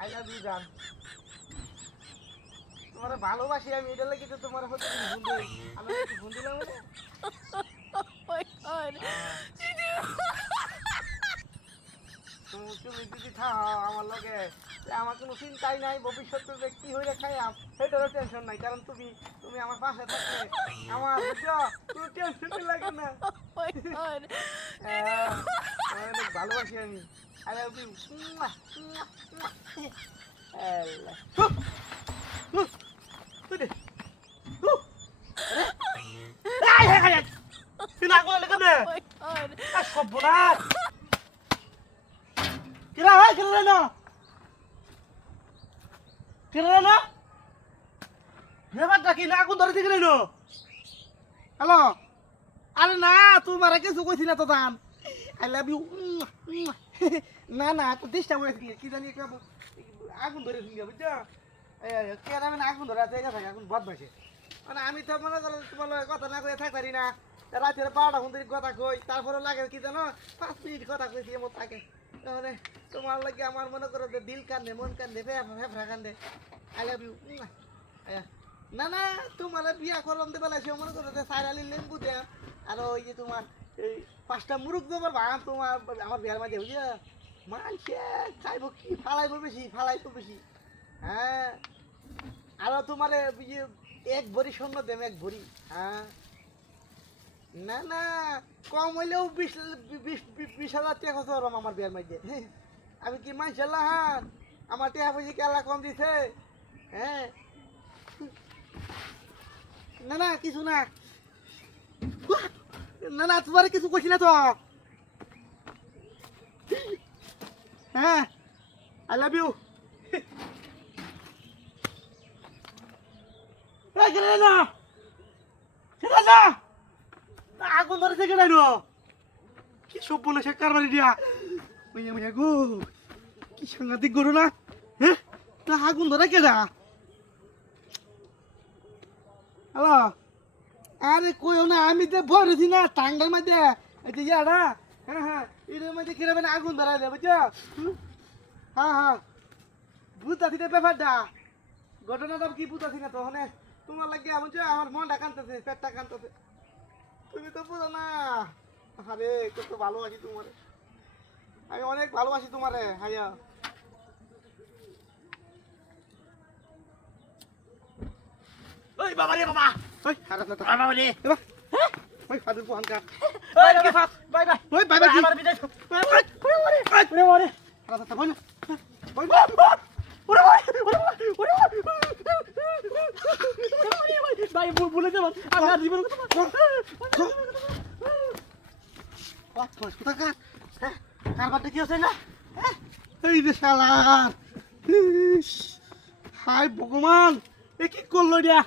I love you জান। তোমার ভালোবাসি আমি, এটা লাগি তো তোমার প্রতিদিন ফোন দেই। আমি কি ফোন দিলাম না? তুমি যদি থাও আমার লগে, আমার কোনো চিন্তাই নাই, ভবিষ্যতে যে কি হইলে খাইয়াম সেটারও টেনশন নাই, কারণ তুমি তুমি আমার পাশে থাকলে আমার বুঝছো কোনো টেনশনই লাগে না। অনেক ভালোবাসি আমি। I love you. সর্বনাশ কিরা হয় কিরা না কিরা না ব্যাপারটা কি না আগুন ধরে দিকে না। হ্যালো, আরে না তোমার কিছু কইছিল তো দান। I love you. না না তো ডিস্টার্ব হয়ে কি জানি আগুন ধরে দিকে বুঝছো, কেন আমি আগুন ধরে আছে থাকে আগুন বদমাইছে। মানে আমি তো মনে করো তোমার কথা না কয়ে থাকতে পারি না, রাতের 12টা ঘন্টা কথা কই, তারপরে লাগে কি জানো 5 মিনিট কথা কইছি এমন থাকে। তাহলে তোমার লাগে আমার মনে করো যে দিল কান্দে, মন কান্দে, ফেফড়া কান্দে। I love you. না না তোমার বিয়া করলাম দেবে সে মনে করো যে সাইরালি লেম্বু দে আর ওই যে তোমার এই 5টা মুরগ দেবার ভাঙ তোমার আমার বিয়ার মাঝে বুঝিয়া মানছে খাইব কি ফালাইব বেশি ফালাইব বেশি। হ্যাঁ আর তোমার এক ভরি স্বর্ণ দেম, এক ভরি। হ্যাঁ না না কম হইলেও 20,000 টাকা খরচ হলাম আমার বিয়ার মাঝে। আমি কি মাইশাল্লাহ হান আমার টাকা পয়সা কি আল্লাহ কম দিছে? হ্যাঁ না না কিছু না, না না তোমার কিছু কইছি না তো। হ্যাঁ আই লাভ ইউ। আগুন ধরেছে কেন কি সব বলে সে কারবারি দিয়া মাইয়া মাইয়া গো কি সাংঘাতিক গরু না। হ্যাঁ তা আগুন ধরে কে যা। হ্যালো, আরে কইও না আমি তো ভরেছি না টাঙ্গার মধ্যে এই যে ইয়াটা। হ্যাঁ হ্যাঁ এর মধ্যে কিরকম আগুন ধরাই দেয় বুঝছো। হ্যাঁ হ্যাঁ বুঝতেছি না ব্যাপারটা, ঘটনাটা কি বুঝতেছি না তো। মানে তোমার লাগে বুঝছো আমার মনটা কাঁদতেছে, পেটটা কাঁদতেছে, তুমি তো বুঝো না। আরে কত ভালোবাসি তোমারে, আমি অনেক ভালোবাসি তোমারে। হাইয়া ওই বাবা রে বাবা, ওই খারাপ না তো বাবা রে বাবা। ওই ফাদুর পোহান কা ওই বাবা ফাত বাই বাই ওই বাই বাই আমার বিদায় ওরে ওরে ওরে খারাপ না বল ওই ওরে ওরে ওরে ভাই বলে যাব আমি আর জীবন কত কত টাকা। হ্যাঁ কারবারটা কি হচ্ছে না। এই যে শালা হাই ভগবান এ কি করলো দিয়া।